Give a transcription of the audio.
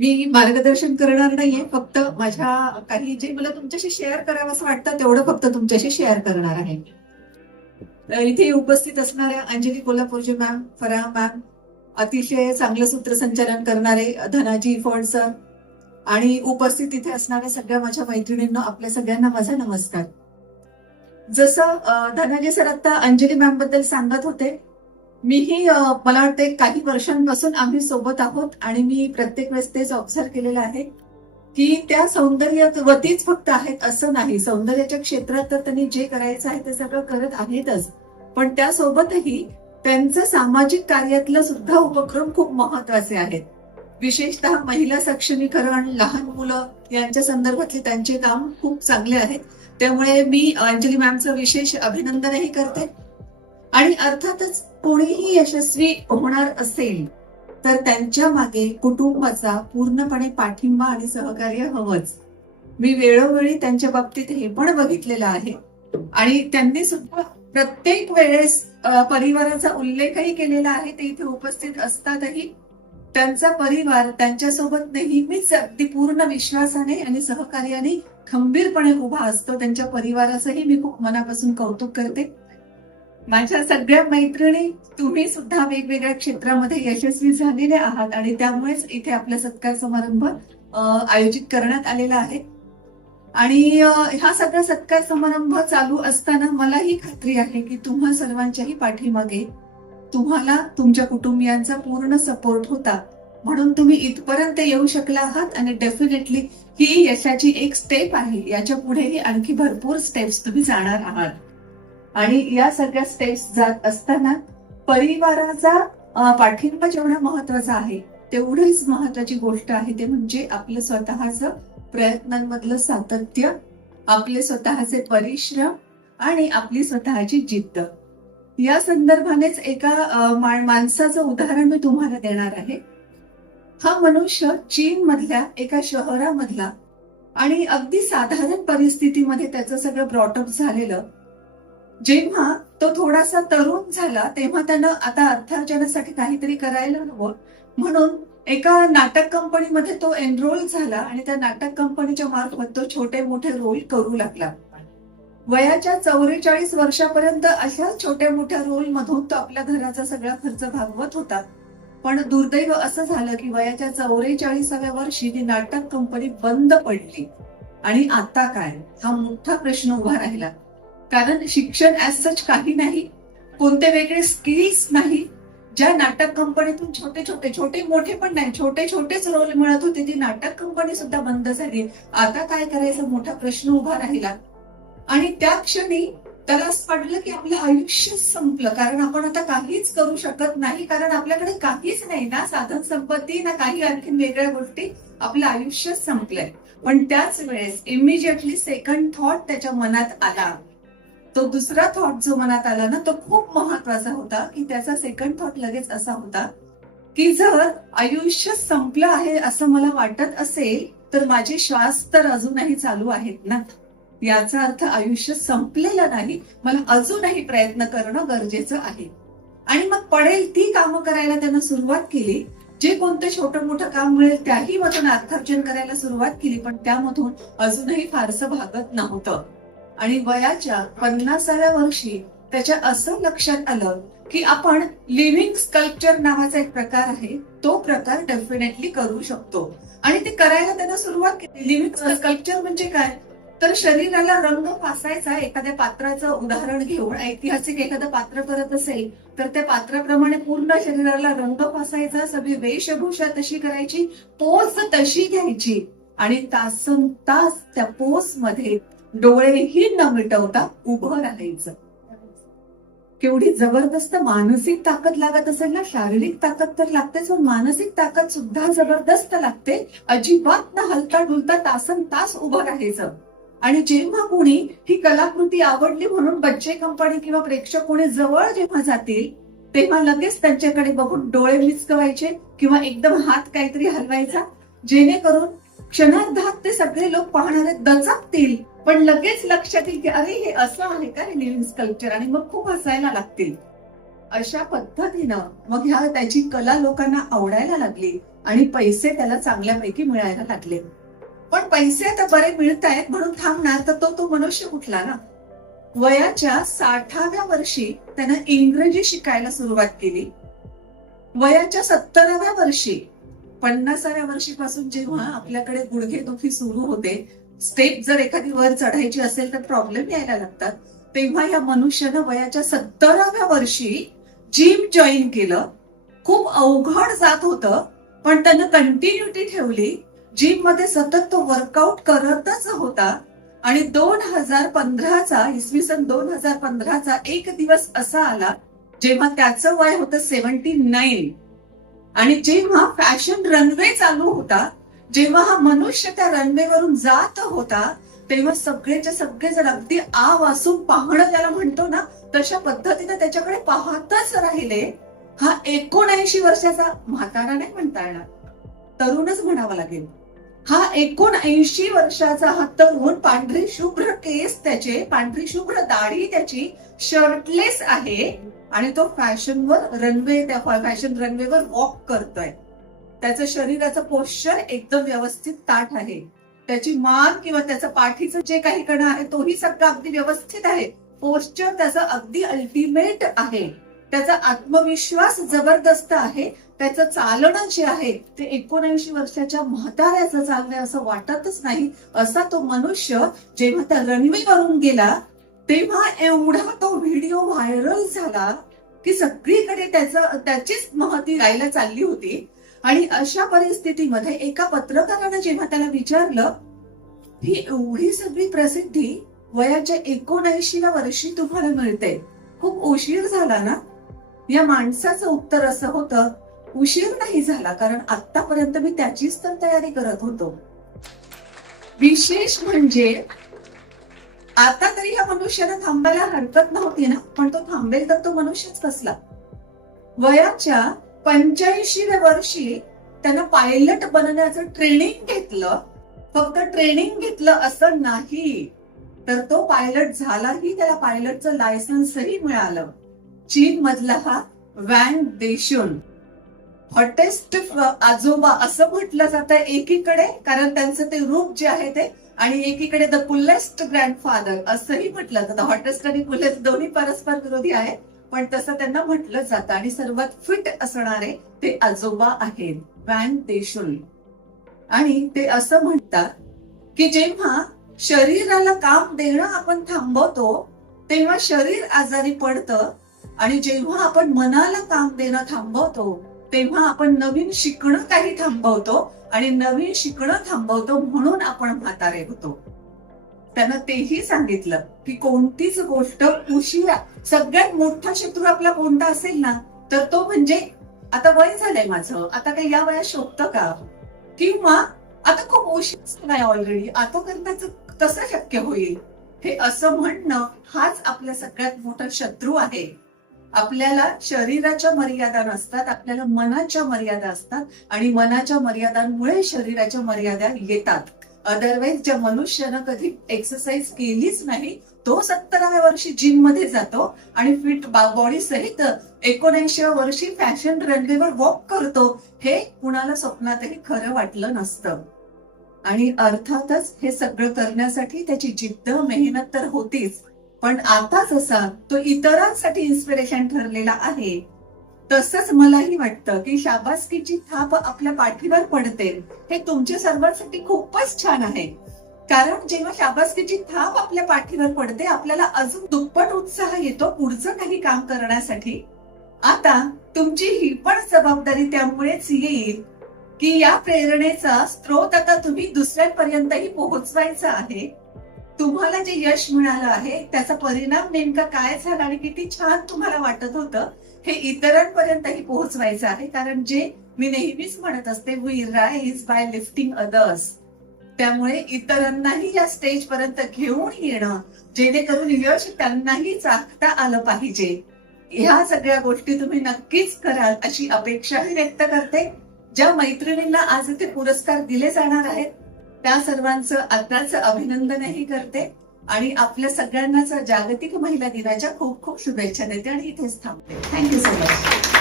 मी मार्गदर्शन करणार नाहीये, फक्त माझ्या काही जे मला तुमच्याशी शेअर करावं असं वाटतं तेवढं फक्त तुमच्याशी शेअर करणार आहे. इथे उपस्थित असणाऱ्या अंजली कोल्हापूरचे मॅम, फराह मॅम, अतिशय चांगलं सूत्रसंचालन करणारे धनाजी फड सर आणि उपस्थित इथे असणाऱ्या सगळ्या माझ्या मैत्रिणींना, आपल्या सगळ्यांना माझा नमस्कार. जसं धनाजी सर आता अंजली मॅम बद्दल सांगत होते, मीही मला वाटते काही वर्षांपासून आम्ही सोबत आहोत आणि मी प्रत्येक वेळेस तेच ऑब्झर्व केलेलं आहे की त्या सौंदर्यवतीच फक्त आहेत असं नाही. सौंदर्याच्या क्षेत्रात तर त्यांनी जे करायचं आहे ते सगळं करत आहेतच, पण त्यासोबतही त्यांचं सामाजिक कार्यातलं सुद्धा उपक्रम खूप महत्वाचे आहेत. विशेषतः महिला सक्षमीकरण, लहान मुलं यांच्या संदर्भातले त्यांचे काम खूप चांगले आहेत. त्यामुळे मी अंजली मॅमचं विशेष अभिनंदनही करते. आणि अर्थातच कोणीही यशस्वी होणार असेल तर त्यांच्या मागे कुटुंबाचा पूर्णपणे पाठिंबा आणि सहकार्य हवंच. मी वेळोवेळी त्यांच्या बाबतीत हे पण बघितलेलं आहे आणि त्यांनी सुद्धा प्रत्येक वेळेस परिवाराचा उल्लेखही केलेला आहे. ते इथे उपस्थित असतातही त्यांचा परिवार त्यांच्यासोबत नेहमीच अगदी पूर्ण विश्वासाने आणि सहकार्याने खंबीरपणे उभा असतो. त्यांच्या परिवाराचंही मी खूप मनापासून कौतुक करते. माझ्या सगळ्या मैत्रिणी, तुम्ही सुद्धा वेगवेगळ्या क्षेत्रामध्ये यशस्वी झालेले आहात आणि त्यामुळेच इथे आपला सत्कार समारंभ आयोजित करण्यात आलेला आहे. आणि हा सगळा सत्कार समारंभ चालू असताना मलाही खात्री आहे की तुम्हा सर्वांच्याही पाठीमागे तुम्हाला तुमच्या कुटुंबियांचा पूर्ण सपोर्ट होता, म्हणून तुम्ही इथपर्यंत येऊ शकला आहात. आणि डेफिनेटली ही यशाची एक स्टेप आहे. याच्या पुढेही आणखी भरपूर स्टेप्स तुम्ही जाणार आहात. आणि या सगळ्या स्टेप्स जात असताना परिवाराचा पाठिंबा जेवढा महत्वाचा आहे तेवढीच महत्वाची गोष्ट आहे ते म्हणजे आपलं स्वतःचं प्रयत्नांमधलं सातत्य, आपले स्वतःचे परिश्रम आणि आपली स्वतःची जिद्द. या संदर्भानेच एका माणसाचं उदाहरण मी तुम्हाला देणार आहे. हा मनुष्य चीन मधल्या एका शहरामधला आणि अगदी साधारण परिस्थितीमध्ये त्याचं सगळं ब्रॉटअप झालेलं. जेव्हा तो थोडासा तरुण झाला तेव्हा त्यानं आता अर्थार्जनासाठी काहीतरी करायला हवं म्हणून एका नाटक कंपनीमध्ये तो एनरोल झाला आणि त्या नाटक कंपनीच्या मार्फत तो छोटे मोठे रोल करू लागला. वयाच्या 44 वर्षापर्यंत अशा छोट्या मोठ्या रोल मधून तो आपल्या घराचा सगळा खर्च भागवत होता. पण दुर्दैव असं झालं की वयाच्या 44व्या वर्षी ती नाटक कंपनी बंद पडली. आणि आता काय, हा मोठा प्रश्न उभा राहिला. कारण शिक्षण ऍज सच काही नाही, कोणते वेगळे स्किल्स नाही. ज्या नाटक कंपनीतून छोटे मोठे पण नाही, छोटेच रोल मिळत होते, ती नाटक कंपनी सुद्धा बंद झाली. आता काय करायचा मोठा प्रश्न उभा राहिला. आणि त्या क्षणी त्याला असं वाटलं की आपलं आयुष्य संपलं, कारण आपण आता काहीच करू शकत नाही, कारण आपल्याकडे काहीच नाही, ना साधन संपत्ती ना काही आणखी वेगळ्या गोष्टी. आपलं आयुष्य संपलंय. पण त्याच वेळेस इमिजिएटली सेकंड थॉट त्याच्या मनात आला. तो दुसरा थॉट जो मनात आला ना, तो खूप महत्वाचा होता. की त्याचा सेकंड थॉट लगेच असा होता की जर आयुष्य संपलं आहे असं मला वाटत असेल तर माझे श्वास तर अजूनही चालू आहेत ना. याचा अर्थ आयुष्य संपलेलं नाही, मला अजूनही प्रयत्न करणं गरजेचं आहे. आणि मग पडेल ती कामं करायला त्यानं सुरुवात केली. जे कोणतं छोटं मोठं काम मिळेल त्याही मधून अर्थार्जन करायला सुरुवात केली, पण त्यामधून अजूनही फारसं भागत नव्हतं. आणि वयाच्या 50व्या वर्षी त्याच्या असं लक्षात आलं की आपण लिव्हिंग स्कल्पचर नावाचा एक प्रकार आहे, तो प्रकार डेफिनेटली करू शकतो. आणि ते करायला त्यानं सुरुवात केली. लिव्हिंग स्कल्पचर म्हणजे काय, तर शरीराला रंग फासायचा. एखाद्या पात्राचं उदाहरण घेऊन, ऐतिहासिक एखादं पात्र करत असेल तर त्या पात्राप्रमाणे पूर्ण शरीराला रंग फासायचा, सगळी वेशभूषा तशी करायची, पोज तशी घ्यायची आणि तासन तास त्या पोज मध्ये डोळेही न मिटवता उभं राहायचं. केवढी जबरदस्त मानसिक ताकद लागत असेल ना. शारीरिक ताकद तर लागतेच, पण मानसिक ताकद सुद्धा जबरदस्त लागते. अजिबात न हलता डुलता तासन तास उभं राहायचं. आणि जेव्हा कोणी ही कलाकृती आवडली म्हणून बच्चे कंपनी किंवा प्रेक्षक कोणी जवळ जेव्हा जातील तेव्हा लगेच त्यांच्याकडे बघून डोळे मिचकवायचे किंवा एकदम हात काहीतरी हलवायचा, जेणेकरून क्षणार्धात ते सगळे लोक पाहणारे दचकतील, पण लगेच लक्षात येईल की अरे हे असं आहे का, हे लिव्हिंग स्कल्पचर, आणि मग खूप हसायला लागतील. अशा पद्धतीनं मग त्याची कला लोकांना आवडायला लागली आणि पैसे त्याला चांगल्यापैकी मिळायला लागले. पण पैसे आता बरे मिळतायत म्हणून थांबणार तर तो मनुष्य कुठला ना. वयाच्या 60व्या वर्षी त्यानं इंग्रजी शिकायला सुरुवात केली. वयाच्या 70व्या वर्षी, 50व्या वर्षीपासून जेव्हा आपल्याकडे गुडघेदुखी सुरू होते, स्टेप जर एखादी वर चढायची असेल तर प्रॉब्लेम यायला लागतात, तेव्हा या मनुष्यानं वयाच्या 70व्या वर्षी जिम जॉईन केलं. खूप अवघड जात होतं पण त्यानं कंटिन्युटी ठेवली. जिम मध्ये सतत तो वर्कआउट करतच होता आणि 2015चा इसवी सन 2015चा एक दिवस असा आला जेव्हा त्याचं वय होतं 79 आणि जेव्हा फॅशन रनवे चालू होता, जेव्हा हा मनुष्य त्या रनवेवरून जात होता, तेव्हा सगळेच्या सगळे जण अगदी आ वासून पाहणं ज्याला म्हणतो ना, तशा पद्धतीने त्याच्याकडे पाहतच राहिले. हा 79 वर्षाचा म्हातारा नाही म्हणता येणार, तरुणच म्हणावा लागेल. हा 79 वर्षाचा हा तरुण, पांढरी शुभ्र केस त्याचे, पांढरी शुभ्र दाढी त्याची, शर्टलेस आहे आणि तो फॅशन रनवेवर वॉक करतोय. त्याचं शरीराचं पोश्चर एकदम व्यवस्थित ताठ आहे. त्याची मान किंवा त्याचं पाठीचं जे काही कण आहे तोही सगळं अगदी व्यवस्थित आहे. पोश्चर त्याचं अगदी अल्टिमेट आहे. त्याचा आत्मविश्वास जबरदस्त आहे. त्याचं चालणं जे आहे ते 79 वर्षाच्या म्हाताऱ्याचं चाललंय असं वाटतच नाही. असा तो मनुष्य जेव्हा त्या रनवेवरून गेला तेव्हा एवढा तो व्हिडिओ व्हायरल झाला की सगळीकडे त्याचीच महती गायला चालली होती. आणि अशा परिस्थितीमध्ये एका पत्रकारानं जेव्हा त्याला विचारलं, ही एवढी सगळी प्रसिद्धी वयाच्या 79व्या वर्षी तुम्हाला मिळते, खूप उशीर झाला ना? या माणसाचं उत्तर असं होतं, उशीर नाही झाला, कारण आतापर्यंत मी त्याचीच तर तयारी करत होतो. विशेष म्हणजे आता तरी ह्या मनुष्याला थांबायला हरकत नव्हती ना, पण तो थांबेल तर तो मनुष्यच कसला. वयाच्या 85व्या वर्षी त्यानं पायलट बनण्याचं ट्रेनिंग घेतलं. फक्त ट्रेनिंग घेतलं असं नाही तर तो पायलट झालाही. त्याला पायलटचं लायसन्सही मिळालं. चीन मधला हा वॅन देशून, हॉटेस्ट आजोबा असं म्हटलं जातं एकीकडे, कारण त्यांचं ते रूप जे आहे ते, आणि एकीकडे द कुलेस्ट ग्रँडफादर असंही म्हटलं जातं. हॉटेस्ट आणि कुलेस्ट दोन्ही परस्पर विरोधी आहेत, पण तसं त्यांना म्हटलं जातं. आणि सर्वात फिट असणारे ते आजोबा आहेत, वॅन देशून. आणि ते असं म्हणतात की जेव्हा शरीराला काम देणं आपण थांबवतो तेव्हा शरीर आजारी पडतं, आणि जेव्हा आपण मनाला काम देणं थांबवतो तेव्हा आपण नवीन शिकणं काही थांबवतो, आणि नवीन शिकणं थांबवतो म्हणून आपण म्हातारे होतो. त्यानं तेही सांगितलं की कोणतीच गोष्ट उशिरा, सगळ्यात मोठा शत्रू आपला कोणता असेल ना तर तो म्हणजे आता वय झालंय माझं, आता काही या वयात शोभतं का, किंवा आता खूप उशीर नाही ऑलरेडी, आता करण्याचं कसं शक्य होईल, हे असं म्हणणं हाच आपल्या सगळ्यात मोठा शत्रू आहे. आपल्याला शरीराच्या मर्यादा नसतात, आपल्याला मनाच्या मर्यादा असतात, आणि मनाच्या मर्यादांमुळे शरीराच्या मर्यादा येतात. अदरवाईज ज्या मनुष्यानं कधी एक्सरसाइज केलीच नाही तो 70व्या वर्षी जिम मध्ये जातो आणि फिट बॉडी सहित 79व्या वर्षी फॅशन रनवेवर वॉक करतो, हे कुणाला स्वप्नातही खरं वाटलं नसतं. आणि अर्थातच हे सगळं करण्यासाठी त्याची जिद्द, मेहनत तर होतीच, पण आता जसा तो इतरांसाठी इन्स्पिरेशन ठरलेला आहे, तसंच मलाही वाटतं की शाबासकीची थाप आपल्या पाठीवर पडते हे तुमच्या सर्वांसाठी खूपच छान आहे. कारण जेव्हा शाबासकीची थाप आपल्या पाठीवर पडते आपल्याला अजून दुप्पट उत्साह येतो पुढचं काही काम करण्यासाठी. आता तुमची ही पण जबाबदारी त्यामुळेच येईल की या प्रेरणेचा स्रोत आता तुम्ही दुसऱ्यांपर्यंतही पोहोचवायचा आहे. तुम्हाला जे यश मिळालं आहे त्याचा परिणाम नेमका काय झाला आणि किती छान तुम्हाला वाटत होतं हे इतरांपर्यंतही पोहोचवायचं आहे. कारण जे मी नेहमीच म्हणत असते, we rise by lifting others. त्यामुळे इतरांनाही या स्टेज पर्यंत घेऊन येणं, जेणेकरून यश त्यांनाही चाखता आलं पाहिजे. ह्या सगळ्या गोष्टी तुम्ही नक्कीच कराल अशी अपेक्षाही व्यक्त करते. ज्या मैत्रिणींना आज इथे पुरस्कार दिले जाणार आहेत त्या सर्वांचं आताच अभिनंदनही करते. आणि आपल्या सगळ्यांनाच जागतिक महिला दिनाच्या खूप खूप शुभेच्छा देते आणि इथेच थांबते. Thank you so much.